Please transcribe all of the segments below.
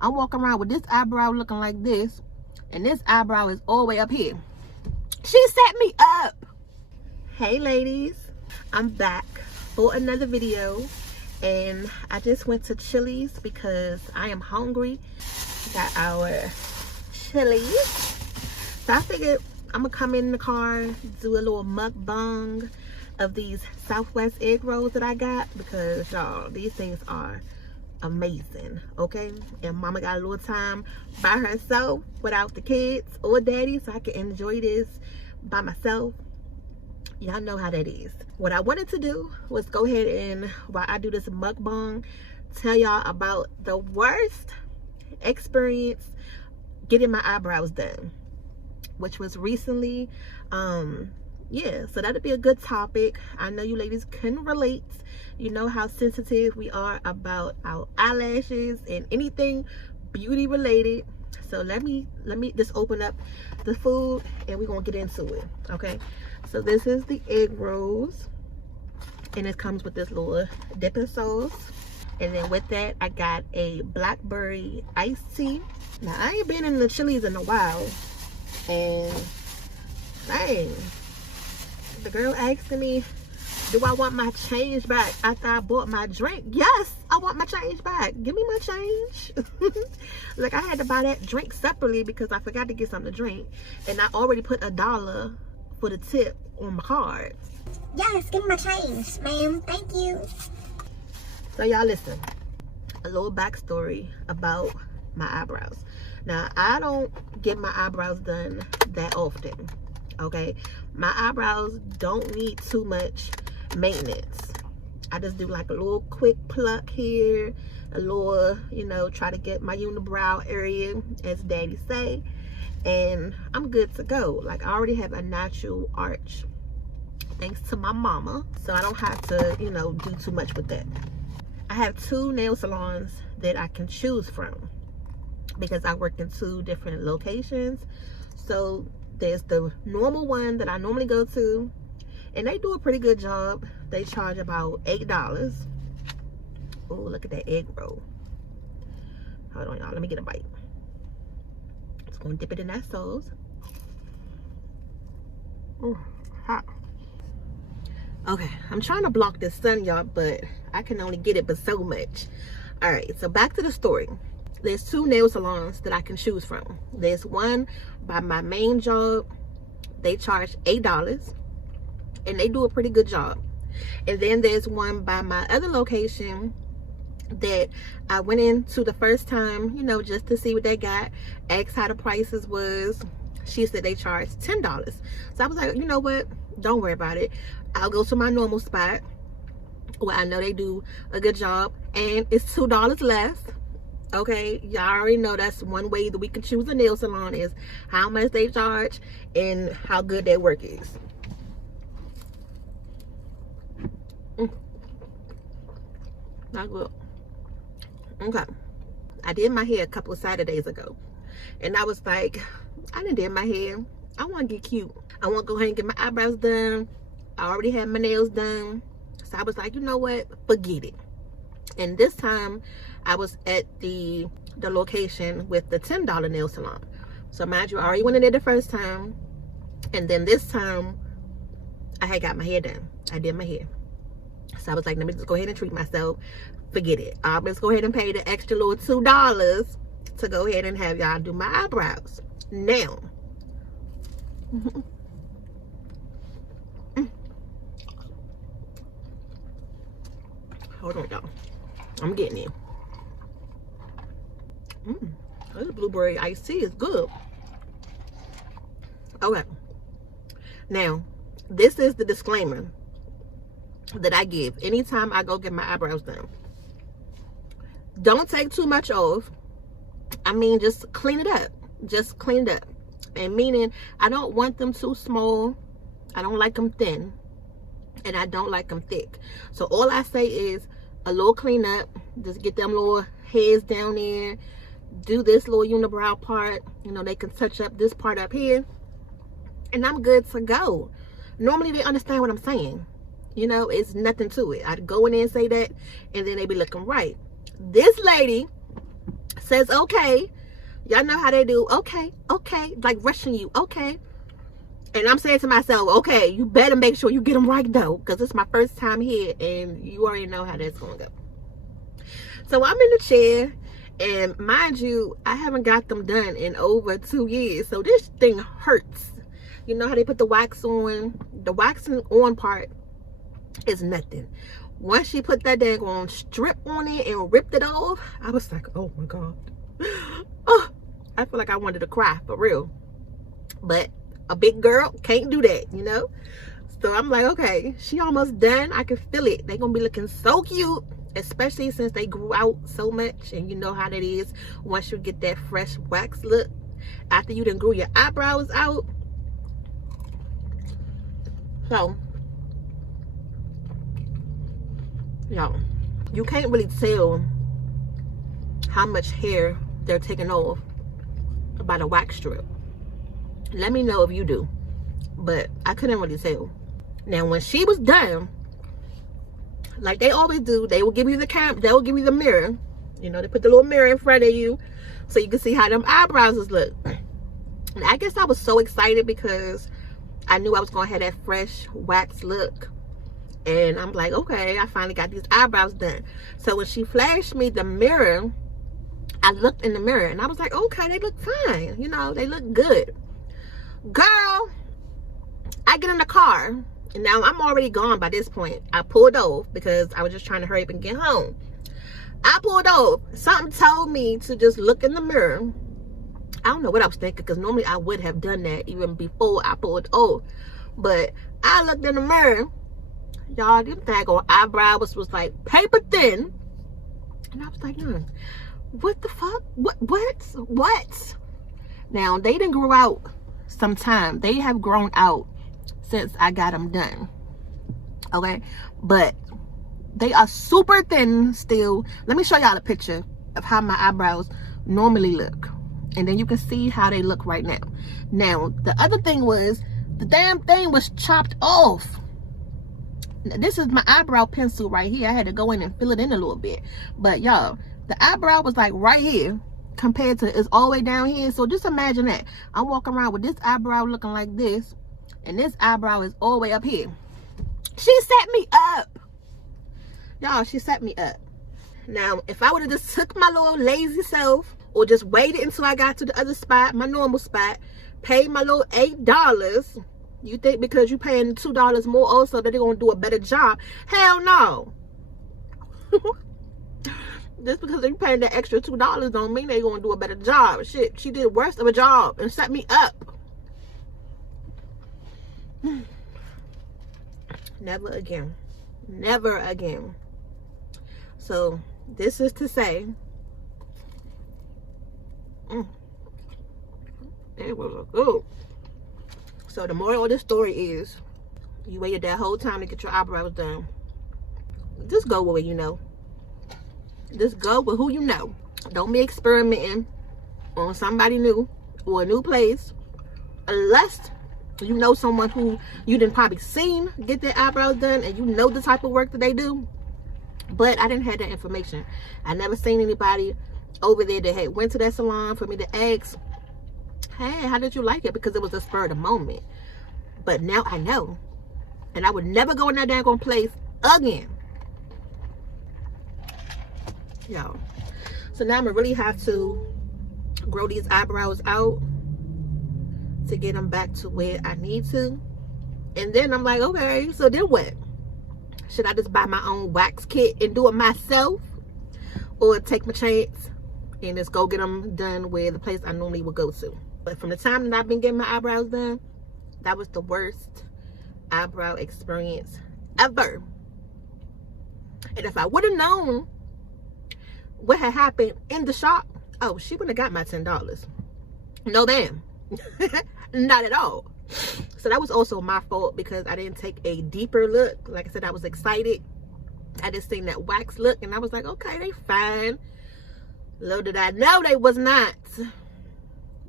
I'm walking around with this eyebrow looking like this, and this eyebrow is all the way up here. She set me up. Hey ladies, I'm back for another video, and I just went to Chili's because I am hungry. Got our Chili's, so I figured I'm gonna come in the car, do a little mukbang of these Southwest egg rolls that I got, because y'all, these things are amazing, okay? And mama got a little time by herself without the kids or daddy, so I can enjoy this by myself. Y'all know how that is. What I wanted to do was go ahead and, while I do this mukbang, tell y'all about the worst experience getting my eyebrows done, which was recently. Yeah, so that'd be a good topic. I know you ladies can relate. You know how sensitive we are about our eyelashes and anything beauty related. So let me just open up the food and we're gonna get into it. Okay, so this is the egg rolls, and it comes with this little dipping sauce. And then with that, I got a blackberry iced tea. Now, I ain't been in the Chili's in a while, and dang, the girl asking me, do I want my change back after I bought my drink? Yes, I want my change back. Give me my change. Like, I had to buy that drink separately because I forgot to get something to drink, and I already put $1 for the tip on my card. Yes, give me my change, ma'am. Thank you. So y'all listen, a little backstory about my eyebrows. Now, I don't get my eyebrows done that often, okay? My eyebrows don't need too much maintenance. I just do like a little quick pluck here, a little, you know, try to get my unibrow area, as daddy say, and I'm good to go. Like, I already have a natural arch thanks to my mama, so I don't have to, you know, do too much with that. I have 2 nail salons that I can choose from because I work in 2 different locations. So there's the normal one that I normally go to, and they do a pretty good job. They charge about $8. Oh, look at that egg roll. Hold on, y'all, let me get a bite. Just gonna dip it in that sauce. Oh, hot. Okay, I'm trying to block the sun, y'all, but I can only get it but so much. All right, so back to the story. There's 2 nail salons that I can choose from. There's one by my main job. They charge $8, and they do a pretty good job. And then there's one by my other location that I went into the first time, you know, just to see what they got, asked how the prices was. She said they charge $10. So I was like, you know what? Don't worry about it. I'll go to my normal spot where I know they do a good job, and it's $2 less. Okay, y'all already know that's one way that we can choose a nail salon, is how much they charge and how good their work is. Not good. Okay, I did my hair a couple of Saturdays ago, and I was like, I done did my hair. I want to get cute. I want to go ahead and get my eyebrows done. I already had my nails done. So I was like, you know what? Forget it. And this time, I was at the location with the $10 nail salon. So mind you, I already went in there the first time. And then this time, I had got my hair done. I did my hair. So I was like, let me just go ahead and treat myself. Forget it. I'll just go ahead and pay the extra little $2 to go ahead and have y'all do my eyebrows. Now, hold on, y'all. I'm getting it. This blueberry iced tea is good. Okay. Now, this is the disclaimer that I give anytime I go get my eyebrows done. Don't take too much off. I mean, just clean it up. Just clean it up. And meaning, I don't want them too small. I don't like them thin. And I don't like them thick. So all I say is a little cleanup. Just get them little heads down there. Do this little unibrow part. You know, they can touch up this part up here. And I'm good to go. Normally they understand what I'm saying. You know, it's nothing to it. I'd go in there and say that, and then they be looking right. This lady says okay. Y'all know how they do. Okay, like rushing you. Okay. And I'm saying to myself, okay, you better make sure you get them right though, because it's my first time here and you already know how that's gonna go. So I'm in the chair, and mind you, I haven't got them done in over 2 years, so this thing hurts. You know how they put the wax on? The waxing on part is nothing. Once she put that daggone strip on it and ripped it off, I was like, oh my God. Oh, I feel like I wanted to cry, for real. But a big girl can't do that, you know? So I'm like, okay, she almost done. I can feel it. They're gonna be looking so cute, especially since they grew out so much. And you know how that is once you get that fresh wax look after you done grew your eyebrows out. So, y'all, you can't really tell how much hair they're taking off by the wax strip. Let me know if you do, but I couldn't really tell. Now, when she was done, like they always do, they will give you they will give you the mirror. You know, they put the little mirror in front of you so you can see how them eyebrows look. And I guess I was so excited because I knew I was gonna have that fresh wax look. And I'm like, okay, I finally got these eyebrows done. So when she flashed me the mirror, I looked in the mirror and I was like, okay, they look fine. You know, they look good. Girl, I get in the car, and now I'm already gone by this point. I pulled off because I was just trying to hurry up and get home. I pulled off. Something told me to just look in the mirror. I don't know what I was thinking, because normally I would have done that even before I pulled off. But I looked in the mirror. Y'all, them daggone eyebrows was like paper thin. And I was like, what the fuck? What? Now, they didn't grow out sometime. They have grown out since I got them done. Okay? But they are super thin still. Let me show y'all a picture of how my eyebrows normally look. And then you can see how they look right now. Now, the other thing was, the damn thing was chopped off. This is my eyebrow pencil right here. I had to go in and fill it in a little bit. But y'all, the eyebrow was like right here compared to it's all the way down here. So just imagine that. I'm walking around with this eyebrow looking like this, and this eyebrow is all the way up here. She set me up. Y'all, she set me up. Now, if I would have just took my little lazy self, or just waited until I got to the other spot, my normal spot, paid my little $8, you think because you paying $2 more also that they're gonna do a better job? Hell no. Just because they're paying that extra $2 don't mean they're gonna do a better job. Shit, she did worse of a job and set me up. Never again. Never again. So this is to say, it was good. So the moral of the story is, you waited that whole time to get your eyebrows done. Just go with what you know. Just go with who you know. Don't be experimenting on somebody new or a new place, unless you know someone who you didn't probably seen get their eyebrows done and you know the type of work that they do. But I didn't have that information. I never seen anybody over there that had went to that salon for me to ask, hey, how did you like it? Because it was a spur of the moment. But now I know, and I would never go in that daggone place again. Y'all, so now I'm gonna really have to grow these eyebrows out to get them back to where I need to. And then I'm like, okay, so then what? Should I just buy my own wax kit and do it myself, or take my chance and just go get them done where the place I normally would go to? But from the time that I've been getting my eyebrows done, that was the worst eyebrow experience ever. And if I would have known what had happened in the shop, oh, she would have got my $10. No, ma'am. Not at all. So that was also my fault, because I didn't take a deeper look. Like I said, I was excited. I just seen that wax look and I was like, okay, they fine. Little did I know they was not.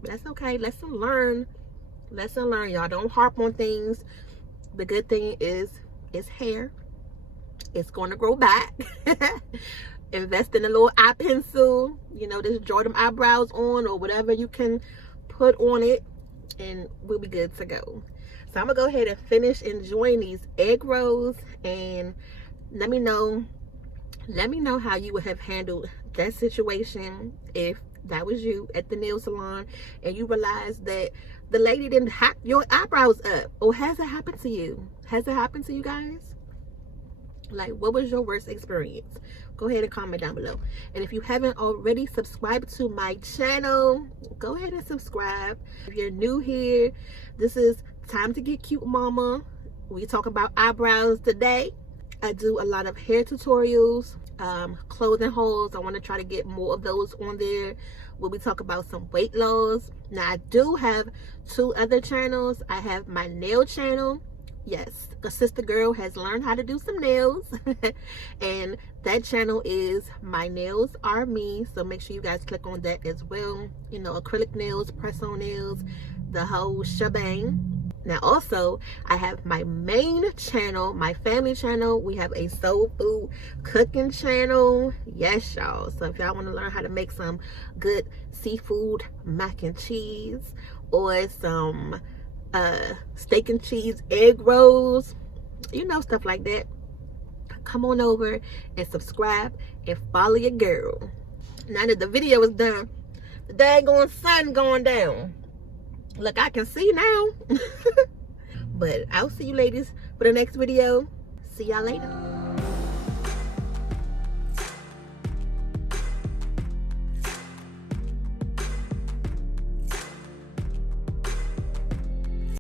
But that's okay. Lesson learned. Lesson learned, y'all. Don't harp on things. The good thing is, it's hair. It's going to grow back. invest in a little eye pencil, you know, just draw them eyebrows on or whatever you can put on it, and we'll be good to go. So I'm gonna go ahead and finish enjoying these egg rolls, and let me know how you would have handled that situation if that was you at the nail salon and you realized that the lady didn't hack your eyebrows up. Or has it happened to you? Has it happened to you guys? Like, what was your worst experience? Go ahead and comment down below. And if you haven't already subscribed to my channel, go ahead and subscribe. If you're new here, this is Time to Get Cute Mama. We talk about eyebrows today. I do a lot of hair tutorials, clothing hauls. I want to try to get more of those on there where we talk about some weight loss. Now, I do have 2 other channels. I have my nail channel. Yes, a sister girl has learned how to do some nails. And that channel is My Nails Are Me. So make sure you guys click on that as well. You know, acrylic nails, press-on nails, the whole shebang. Now also, I have my main channel, my family channel. We have a soul food cooking channel. Yes, y'all. So if y'all want to learn how to make some good seafood mac and cheese, or some steak and cheese egg rolls, you know, stuff like that, come on over and subscribe and follow your girl. Now that the video is done, the daggone sun going down. Look, I can see now. But I'll see you ladies for the next video. See y'all later.